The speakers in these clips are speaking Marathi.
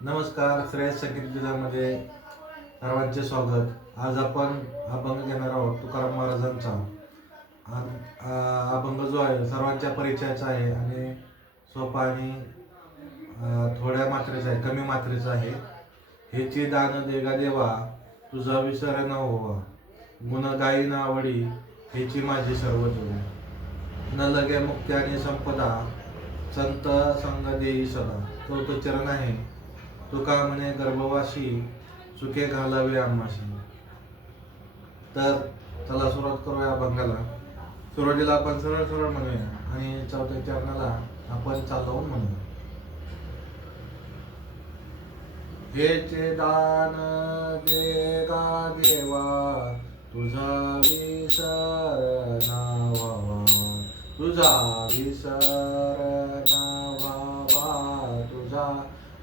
नमस्कार श्रेयस संगीत दिनामध्ये सर्वांचे स्वागत. आज आपण अभंग घेणार आहोत तुकाराम महाराजांचा. अभंग जो आहे सर्वांच्या परिचयाचा आहे आणि सोपा आणि थोड्या मात्रेचा आहे कमी मात्रेचा आहे. हेची दान देगा देवा तुझा विसर न होवा. गुण गायी ना आवडी हेची माझी सर्व जोडी. न लगे मुक्ती आणि संपदा संत संग देई सदा. चौथं चरण आहे. तुका म्हणे गर्भवाशी सुखे घालावे आम्हाशी. तर त्याला सुरुवात करूया अभंगाला सुरुवातीला आपण सरळ सरळ म्हणूया आणि चौथ्या चरणाला आपण चालवून म्हणूया. हेचे दान दे गा देवा तुझा विसर नावा तुझा विसर नावा तुझा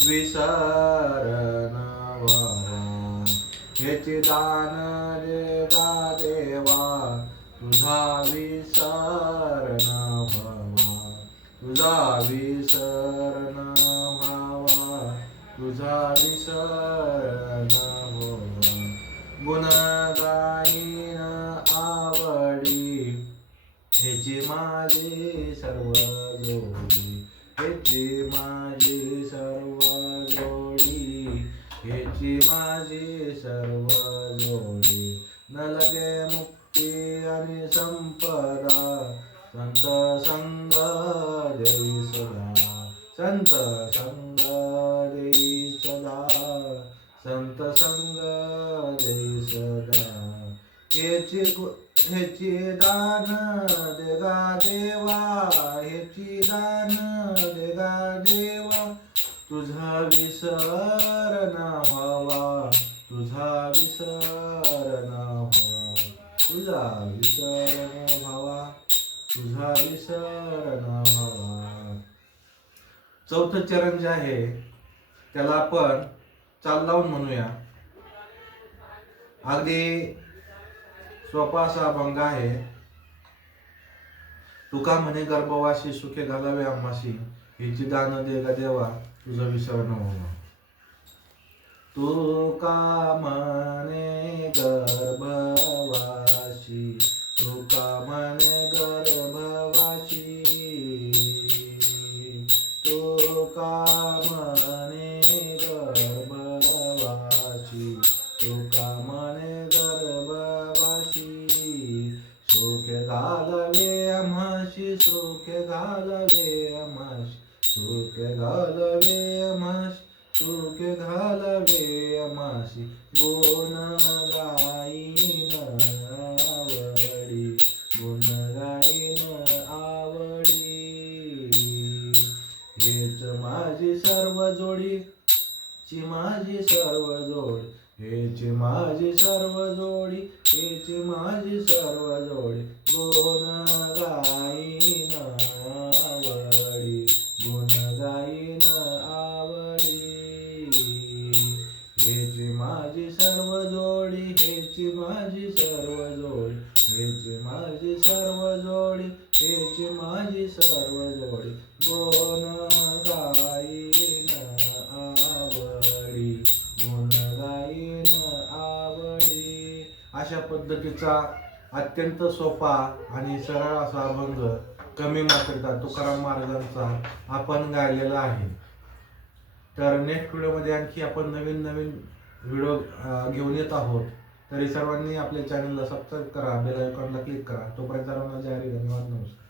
विसर नावा दान दे देवा तुझा विसरण नावा तुझा विसरण भावा तुझा विसरण नावा गुण गाईन आवडी हेची माझी सर्व जोडी. ह्याची माझी सर्व जोडी ह्याची माझी सर्व जोडी. न लगे मुक्ती आणि संपदा संत संग देई सदा. संत संग देई सदा. संत संग देई सदा. हेची गु- हेची दान देगा देवा हेची दान देगा देवा तुझा विसर न व्हावा तुझा विसर न तुझा विसर न तुझा विसर न चौथं चरण जे आहे त्याला आपण चाल लावून म्हणूया. अगदी सोपा असा अभंग आहे. तुका म्हणे गर्भवासी सुखे घालावे आम्हाशी हिची दान दे गा देवा तुझं विसरण न व्हावा तुका म्हणे गर्भवासी तुका म्हणे गर्भवासी तुका म्हणे गर्भवासी तुका म्हणे गर्भवासी सुखे घालवे आम्हाशी सुखे घालवे आम्हाशी सुखे घालवे आम्हाशी सुखे घालवे आम्हाशी गुण गाईन आवडी गुण गाईन आवडी. हेच माझी सर्व जोडी ची माझी सर्व जोडी. हेची माझी सर्व जोडी हेची माझी सर्व जोडी गुण गाईन आवडी गुण गाईन आवडी हेची माझी सर्व जोडी हेची माझी सर्व जोडी हेची माझी सर्व जोडी हेची माझी सर्व जोडी गुण गाईन आवडी. अशा पद्धतीचा अत्यंत सोपा आणि सरळ असा अभंग कमी मात्रेचा तुकाराम महाराजांचा आपण गायलेला आहे. तर नेक्स्ट व्हिडिओमध्ये आणखी आपण नवीन नवीन व्हिडिओ घेऊन येत आहोत. तरी सर्वांनी आपल्या चॅनलला सबस्क्राईब करा बेल आयकॉनला क्लिक करा. तोपर्यंत सर्वांना जाहीर धन्यवाद नमस्कार.